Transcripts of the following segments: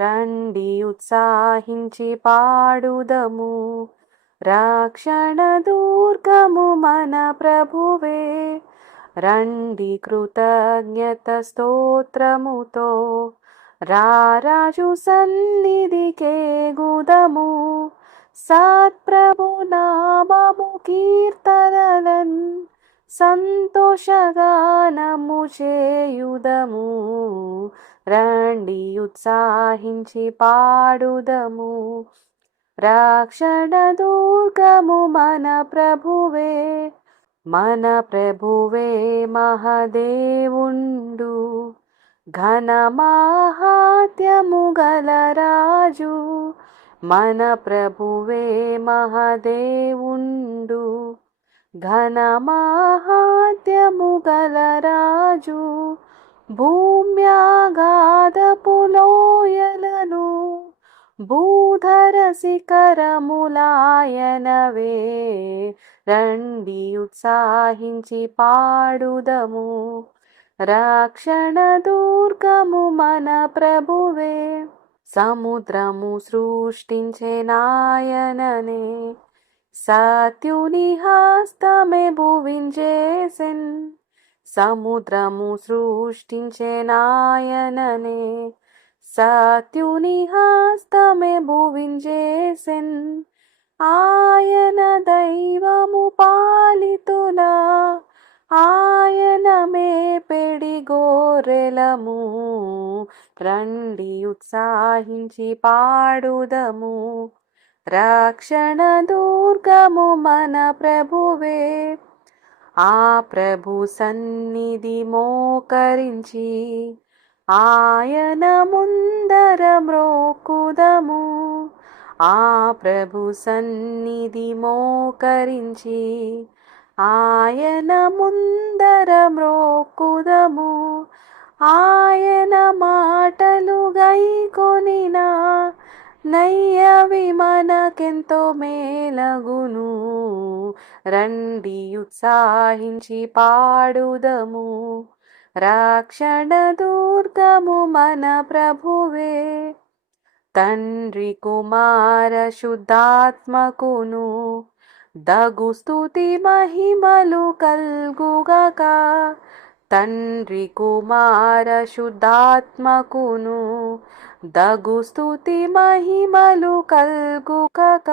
రండి ఉత్సాహించి పాడుదము, రక్షణ దుర్గము మన ప్రభువే. రండి కృతజ్ఞత స్తోత్రముతో, రారాజు సన్నిధికే గుదము. సత్ప్రభు నామము కీర్తనలన్ సంతోషగానము చేయుదము. రండి ఉత్సాహించి పాడుదము, రక్షణ దుర్గము మన ప్రభువే. మన ప్రభువే మహదేవుండు, ఘన మహాత్యము గల రాజు. మన ప్రభువే మహదేవుండు, ఘన మహాత్యము గల రాజు. భూమ్యాగాధపు లోయలను భూధర శిఖరములాయనవే. రండి ఉత్సాహించి పాడుదము, రక్షణ దుర్గము మన ప్రభువే. సముద్రము సృష్టించే నాయననే, సత్యుని హస్తమే భువించేసెన్. సముద్రము సృష్టించే నాయననే, సత్యుని హస్తమే భువించేసెన్. ఆయన దైవము పాలితుల, ఆయన మేపెడి గోరెలము. రండి ఉత్సాహించి పాడుదము, రక్షణ దుర్గము మన ప్రభువే. ఆ ప్రభు సన్నిధి మోకరించి, ఆయన ముందర మ్రోకుదము. ఆ ప్రభు సన్నిధి మోకరించి, ఆయన ముందర మ్రోకుదము. ఆయన మాటలు గైకొనిన నయ్యవి మనకెంతో మేలగును. రండి ఉత్సాహించి పాడుదము, రక్షణ దుర్గము మన ప్రభువే. తండ్రి కుమార శుద్ధాత్మకును దగు స్తుతి మహిమలు కల్గుగాక. తండ్రి కుమార శుద్ధాత్మకును దగు స్తుతి మహిమలు కల్గుగాక.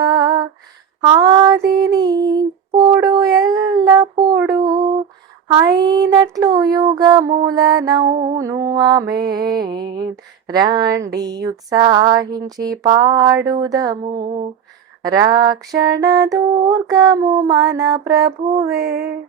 ఆదిని ఇప్పుడు ఎల్లప్పుడు అయినట్లు యుగములనౌను ఆమేన్. రండి ఉత్సాహించి పాడుదము, రక్షణ దుర్గము మన ప్రభువే.